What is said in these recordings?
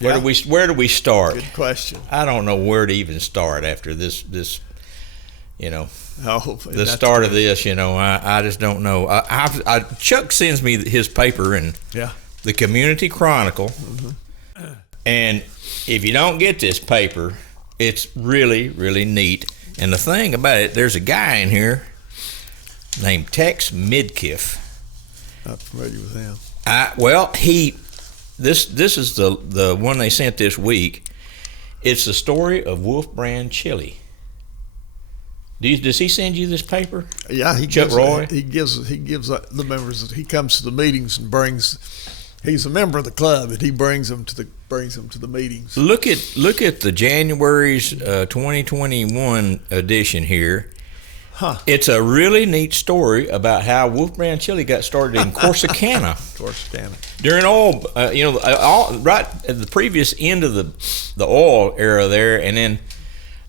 Where do we start? Good question. I don't know where to even start after this the start of this. I just don't know. Chuck sends me his paper and the Community Chronicle, and if you don't get this paper, it's really, really neat. And the thing about it, there's a guy in here named Tex Midkiff. Not familiar with him. This is the one they sent this week. It's the story of Wolf Brand chili. Does he send you this paper? Yeah, He gives the members. He comes to the meetings and brings. He's a member of the club, and he brings them to the meetings. Look at the January's 2021 edition here. Huh. It's a really neat story about how Wolf Brand chili got started in Corsicana. During oil, right at the previous end of the oil era there, and then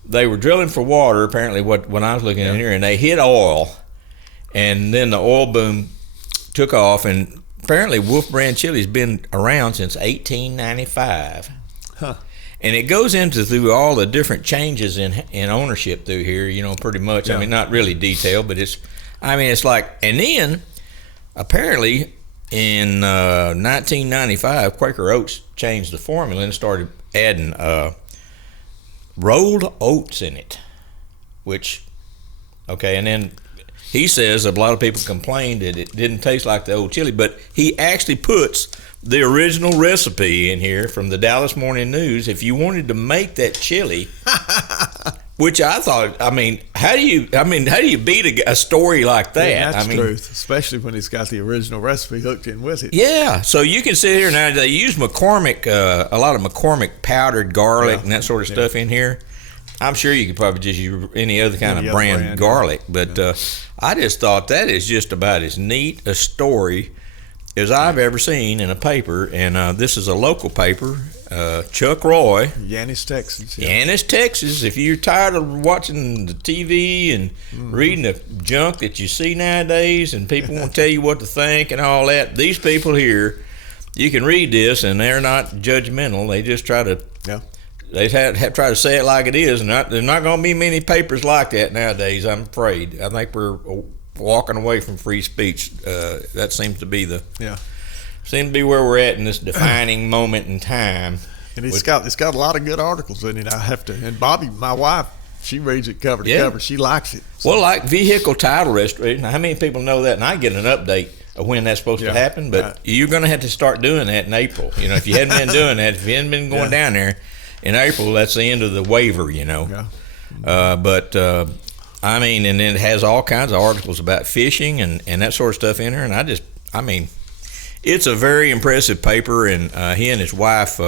they were drilling for water. Apparently, when I was looking in here, and they hit oil, and then the oil boom took off, and apparently Wolf Brand chili's been around since 1895. Huh. And it goes through all the different changes in ownership through here, pretty much. Yeah. I mean, not really detailed, but it's like, and then apparently in 1995, Quaker Oats changed the formula and started adding rolled oats in it, and then he says a lot of people complained that it didn't taste like the old chili, but he actually puts the original recipe in here from the Dallas Morning News. If you wanted to make that chili, which I thought, how do you beat a story like that? Yeah, that's truth, especially when it's got the original recipe hooked in with it. Yeah, so you can sit here now. They use McCormick, a lot of McCormick powdered garlic and that sort of stuff in here. I'm sure you could probably just use any other kind of brand garlic, but I just thought that is just about as neat a story as I've ever seen in a paper, and this is a local paper, Chuck Roy. Yanis, Texas. Yanis, Texas. If you're tired of watching the TV and reading the junk that you see nowadays, and people won't tell you what to think and all that, these people here, you can read this, and they're not judgmental. They just try to... Yeah. They have try to say it like it is, and there's not going to be many papers like that nowadays, I'm afraid. I think we're walking away from free speech. That seems to be where we're at in this defining moment in time. And it's got a lot of good articles in it. And Bobby, my wife, she reads it cover to cover. She likes it. So. Well, like vehicle title restoration. How many people know that? And I get an update of when that's supposed to happen, but you're going to have to start doing that in April. If you hadn't been doing that, if you hadn't been going down there in April, that's the end of the waiver. Yeah. And then it has all kinds of articles about fishing and that sort of stuff in there. And it's a very impressive paper. And he and his wife,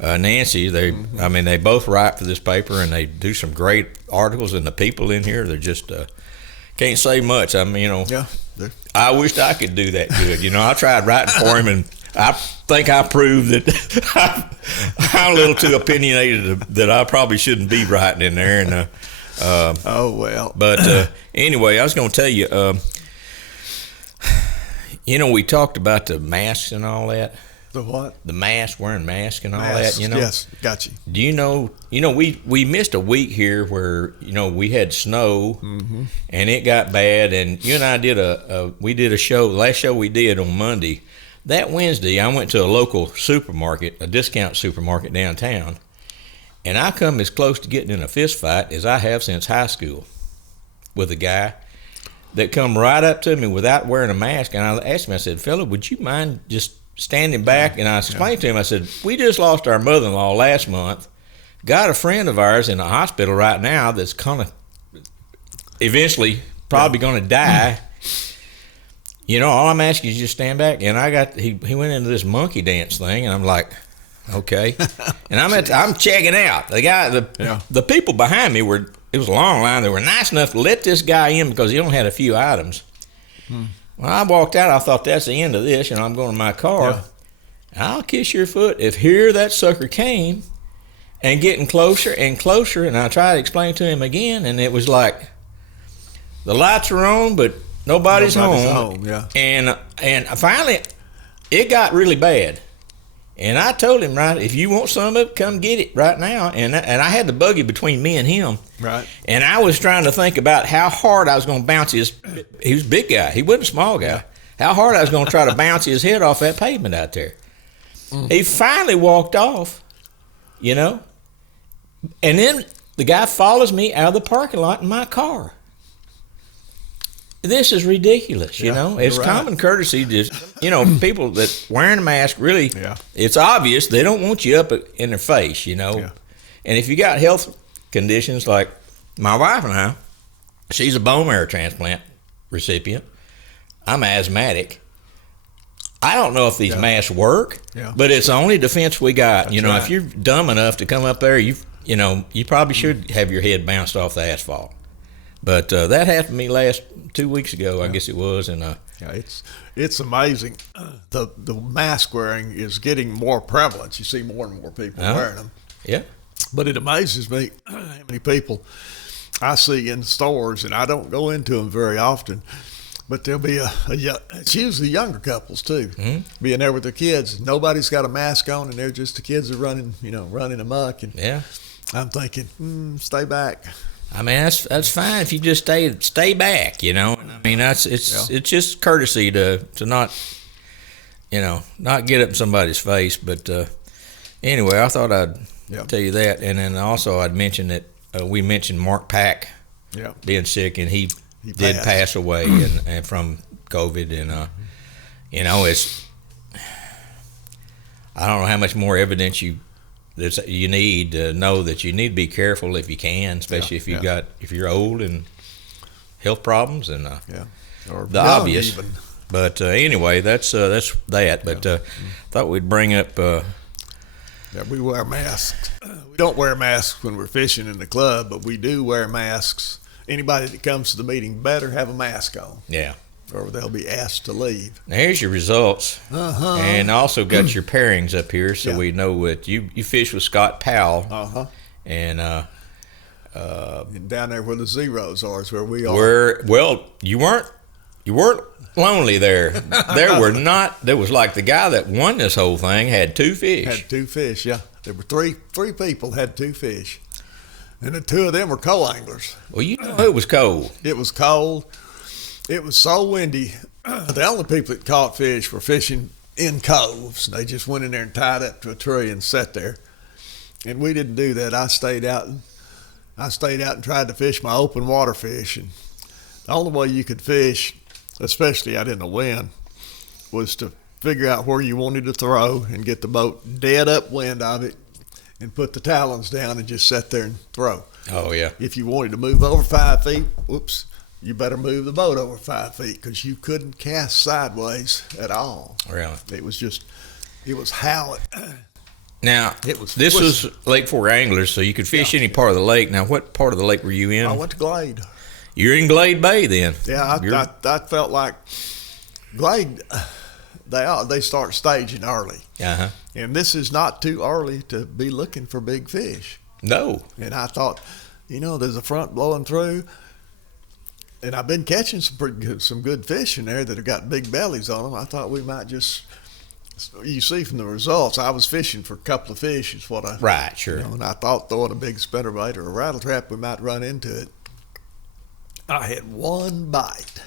Nancy, they both write for this paper, and they do some great articles. And the people in here, they're just can't say much. I wished I could do that good. I tried writing for him, and I think I proved that I'm a little too opinionated that I probably shouldn't be writing in there. And oh well. But anyway, I was going to tell you. We talked about the masks and all that. The what? The mask, wearing masks and all that. Yes, got you. Do you know? We missed a week here where we had snow, and it got bad. And you and I did a show. The last show we did on Monday. That Wednesday, I went to a local supermarket, a discount supermarket downtown, and I come as close to getting in a fist fight as I have since high school with a guy that come right up to me without wearing a mask. And I asked him, I said, "Fella, would you mind just standing back?" And I explained to him, I said, "We just lost our mother-in-law last month, got a friend of ours in the hospital right now that's kind of eventually probably going to die. All I'm asking is just stand back." And he went into this monkey dance thing, and I'm like, okay. And I'm checking out. The people behind me it was a long line. They were nice enough to let this guy in because he only had a few items. When I walked out, I thought, that's the end of this, I'm going to my car. Yeah. I'll kiss your foot if here that sucker came and getting closer and closer, and I tried to explain to him again, and it was like the lights are on, but nobody's home. Yeah. And finally, it got really bad. And I told him, right, if you want some of it, come get it right now. And I had the buggy between me and him. Right. And I was trying to think about how hard I was going to bounce his. He was a big guy. He wasn't a small guy. How hard I was going to try to bounce his head off that pavement out there. He finally walked off, you know. And then the guy follows me out of the parking lot in my car. This is ridiculous, you know. It's common courtesy to, you know, people that wearing a mask, really, it's obvious they don't want you up in their face, you know. Yeah. And if you got health conditions like my wife and I, she's a bone marrow transplant recipient. I'm asthmatic. I don't know if these masks work, but it's the only defense we got. That's you know, if you're dumb enough to come up there, you probably should have your head bounced off the asphalt. But that happened to me last 2 weeks ago, I guess it was, and it's amazing. The mask wearing is getting more prevalent. You see more and more people wearing them. Yeah. But it amazes me how many people I see in stores, and I don't go into them very often. But there'll be it's usually younger couples too, being there with their kids. Nobody's got a mask on, and they're just the kids are running amok. And I'm thinking, stay back. I mean, that's fine if you just stay back, you know. I mean, it's just courtesy to not, you know, not get up in somebody's face. But anyway, I thought I'd tell you that, and then also I'd mention that we mentioned Mark Pack being sick, and he did pass away and from COVID, and you know, I don't know how much more evidence you need to know that you need to be careful if you can, especially if you're old and health problems and or the obvious. Even. But anyway, that's that. But thought we'd bring up. We wear masks. We don't wear masks when we're fishing in the club, but we do wear masks. Anybody that comes to the meeting better have a mask on. Yeah. Or they'll be asked to leave. Now here's your results, and also got your pairings up here, so we know what you fish with Scott Powell, and down there where the zeros are is where we are. You weren't lonely there. There was like the guy that won this whole thing had 2 fish. Had 2 fish, yeah. There were three people had 2 fish, and the 2 of them were co-anglers. Well, you know it was cold. It was cold. It was so windy. The only people that caught fish were fishing in coves. They just went in there and tied up to a tree and sat there. And we didn't do that. I stayed out and tried to fish my open water fish. And the only way you could fish, especially out in the wind, was to figure out where you wanted to throw and get the boat dead upwind of it and put the talons down and just sit there and throw. Oh, yeah. If you wanted to move over 5 feet, you better move the boat over 5 feet because you couldn't cast sideways at all. Really? It was howling. Now, this was Lake Fork Anglers, so you could fish any part of the lake. Now, what part of the lake were you in? I went to Glade. You're in Glade Bay then? Yeah, I felt like Glade, they start staging early. Uh-huh. And this is not too early to be looking for big fish. No. And I thought, there's a front blowing through. And I've been catching some good fish in there that have got big bellies on them. I thought we might you see from the results, I was fishing for a couple of fish is what I... Right, sure. And I thought throwing a big spinnerbait or a rattle trap, we might run into it. I had 1 bite.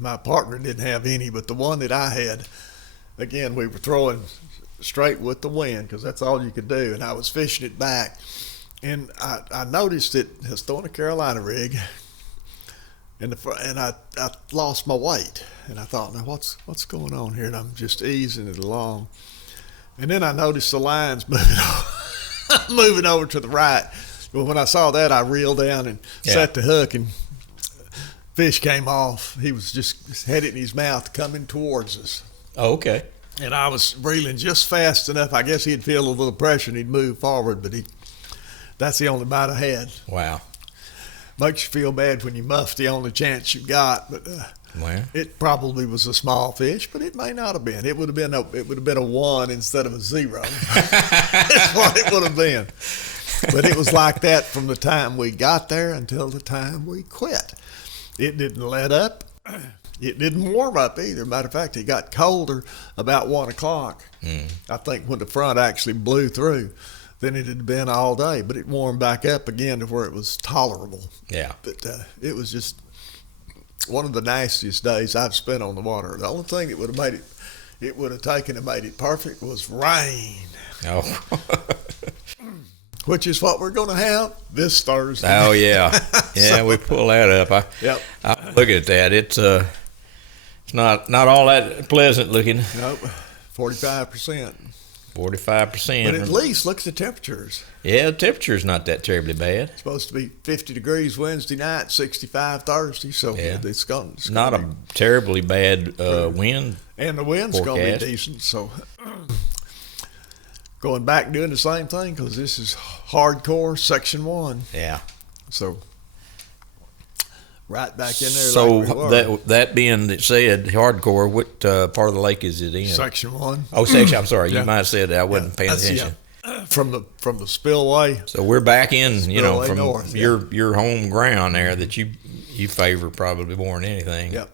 My partner didn't have any, but the one that I had, again, we were throwing straight with the wind because that's all you could do. And I was fishing it back. And I noticed it was throwing a Carolina rig, and I lost my weight, and I thought, now what's going on here? And I'm just easing it along, and then I noticed the lines moving over to the right. Well, when I saw that, I reeled down and set the hook, and fish came off. He was just had it in his mouth coming towards us. Oh, okay. And I was reeling just fast enough. I guess he'd feel a little pressure and he'd move forward, but that's the only bite I had. Wow. Makes you feel bad when you muff the only chance you got, but it probably was a small fish, but it may not have been. It would have been a 1 instead of a 0. That's what it would have been. But it was like that from the time we got there until the time we quit. It didn't let up. it didn't warm up either. Matter of fact, it got colder about 1 o'clock. I think when the front actually blew through than it had been all day. But it warmed back up again to where it was tolerable. Yeah. But it was just one of the nastiest days I've spent on the water. The only thing that would have made it would have taken and made it perfect was rain. Oh. Which is what we're going to have this Thursday. Oh, yeah. Yeah, so, we pull that up. I look at that. It's not all that pleasant looking. Nope. 45%. 45%. But at least look at the temperatures. Yeah, the temperature's not that terribly bad. It's supposed to be 50 degrees Wednesday night, 65 Thursday. So it's going not a terribly bad wind. And the wind's going to be decent. So going back doing the same thing because this is hardcore section 1. Yeah. So right back in there. So like we were. that being said, hardcore, what part of the lake is it in? Section 1. Oh, section. I'm sorry. You might have said that. I wasn't paying attention. From the spillway. So we're back in, from north, your home ground there that you favor probably more than anything. Yep.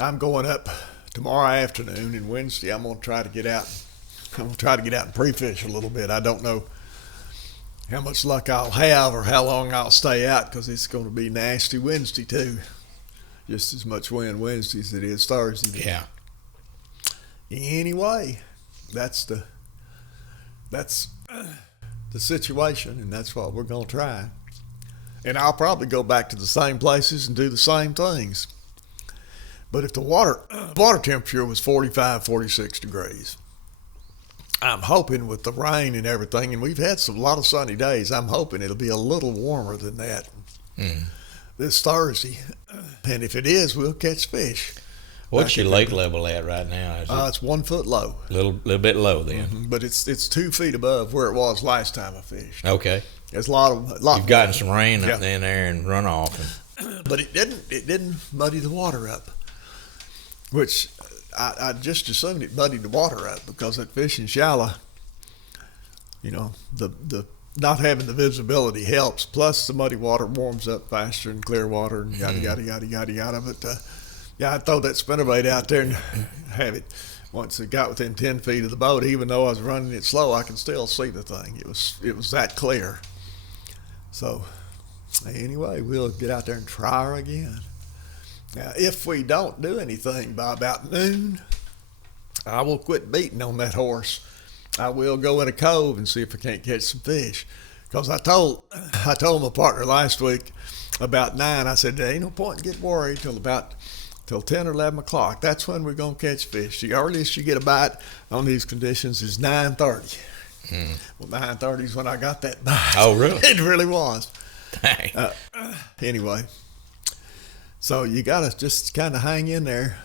I'm going up tomorrow afternoon and Wednesday. I'm going to try to get out. I'm going to try to get out and pre-fish a little bit. I don't know how much luck I'll have or how long I'll stay out because it's going to be nasty Wednesday too. Just as much wind Wednesday as it is Thursday. Yeah. Anyway, that's the situation, and that's what we're going to try. And I'll probably go back to the same places and do the same things. But if the water temperature was 45, 46 degrees, I'm hoping with the rain and everything, and we've had a lot of sunny days, I'm hoping it'll be a little warmer than that this Thursday. And if it is, we'll catch fish. What's your lake level at right now? It's 1 foot low. A little bit low then. Mm-hmm. But it's 2 feet above where it was last time I fished. Okay. It's a lot. You've gotten some rain up in there and runoff. But it didn't muddy the water up, which I just assumed it muddied the water up because that fishing shallow, the not having the visibility helps. Plus the muddy water warms up faster than clear water and yada yada yada yada yada. But I'd throw that spinnerbait out there and have it. Once it got within 10 feet of the boat, even though I was running it slow, I could still see the thing. It was that clear. So anyway, we'll get out there and try her again. Now, if we don't do anything by about noon, I will quit beating on that horse. I will go in a cove and see if I can't catch some fish. Because I told my partner last week about 9, I said, there ain't no point in getting worried till 10 or 11 o'clock. That's when we're going to catch fish. The earliest you get a bite on these conditions is 9:30. Well, 9:30 is when I got that bite. Oh, really? It really was. Dang. Anyway, so you got to just kind of hang in there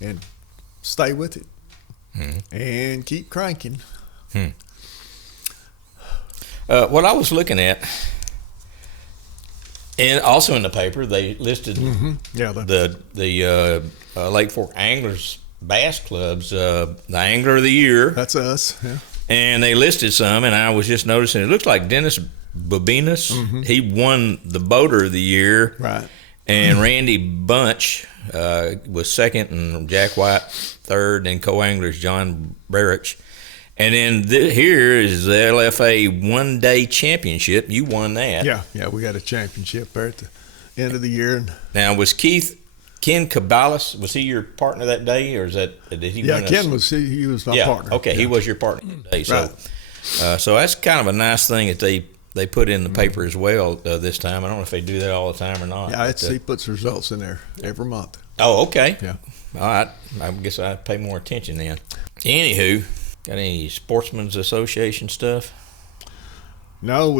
and stay with it and keep cranking. What I was looking at, and also in the paper, they listed the Lake Fork Anglers Bass Club's the Angler of the Year. That's us, yeah. And they listed some, and I was just noticing, it looks like Dennis Bobinas, he won the Boater of the Year. Right. And Randy Bunch was second, and Jack White third, and co-anglers John Barrich. And then here is the LFA one-day championship. You won that. Yeah, we got a championship there at the end of the year. Now, was Ken Cabalas, was he your partner that day, or did he win? Ken was he was my partner. Okay, he was your partner that day. So, so that's kind of a nice thing that they put in the paper as well this time. I don't know if they do that all the time or not. Yeah, he puts results in there every month. Oh, okay. Yeah. All right. I guess I'd pay more attention then. Anywho, got any Sportsman's Association stuff? No,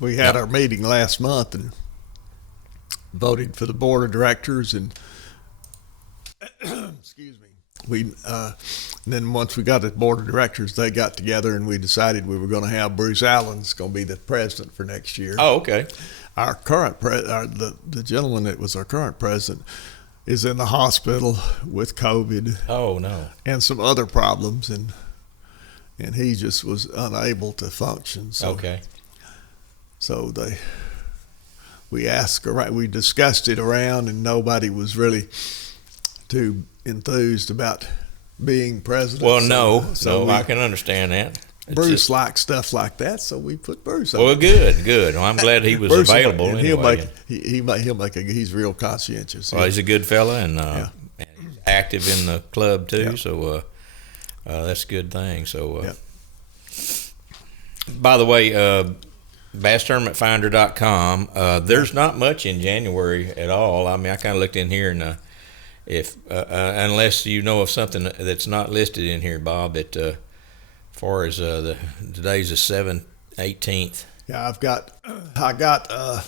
we had our meeting last month and voted for the board of directors, and excuse me. And then once we got the board of directors, they got together and we decided we were going to have Bruce Allen's going to be the president for next year. Oh, okay. Our current the gentleman that was our current president is in the hospital with COVID. Oh, no. And some other problems, and he just was unable to function. So, okay. So we asked around, we discussed it around, and nobody was really too enthused about being president. Well, no, I can understand that. Bruce likes stuff like that, so we put Bruce on. Well, good. Well, I'm glad he was Bruce available. And anyway. he's real conscientious. Well, he's a good fella, and he's active in the club too. So that's a good thing. So, by the way, BassTournamentFinder.com. There's not much in January at all. I mean, I kind of looked in here, and if unless you know of something that's not listed in here, Bob, that as far as today's the 18th. Yeah, I got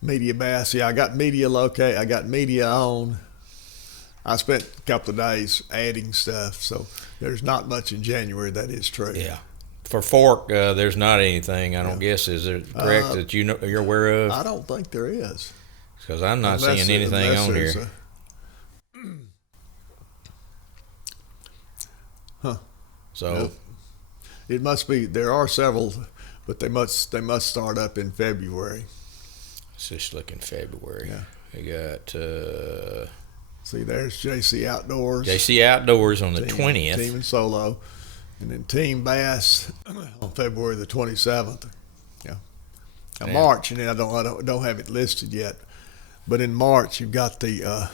media bass. Yeah, I got media locate. I got media on. I spent a couple of days adding stuff, so there's not much in January. That is true. Yeah. For fork, there's not anything. I don't guess. Is it correct that you're aware of? I don't think there is. Because I'm not seeing anything on here. So no. It must be. There are several, but they must start up in February. Let's just look in February. Yeah. We got. See, there's JC Outdoors. JC Outdoors on the 20th. Team and solo, and then Team Bass on February the 27th. Yeah. Now, March, and then I don't have it listed yet, but in March you've got the.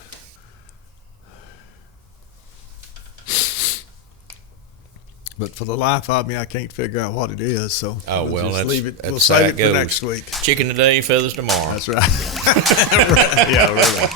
But for the life of me, I can't figure out what it is. So let's leave it. We'll that's save how it goes. for next week. Chicken today, feathers tomorrow. That's right. Yeah, really.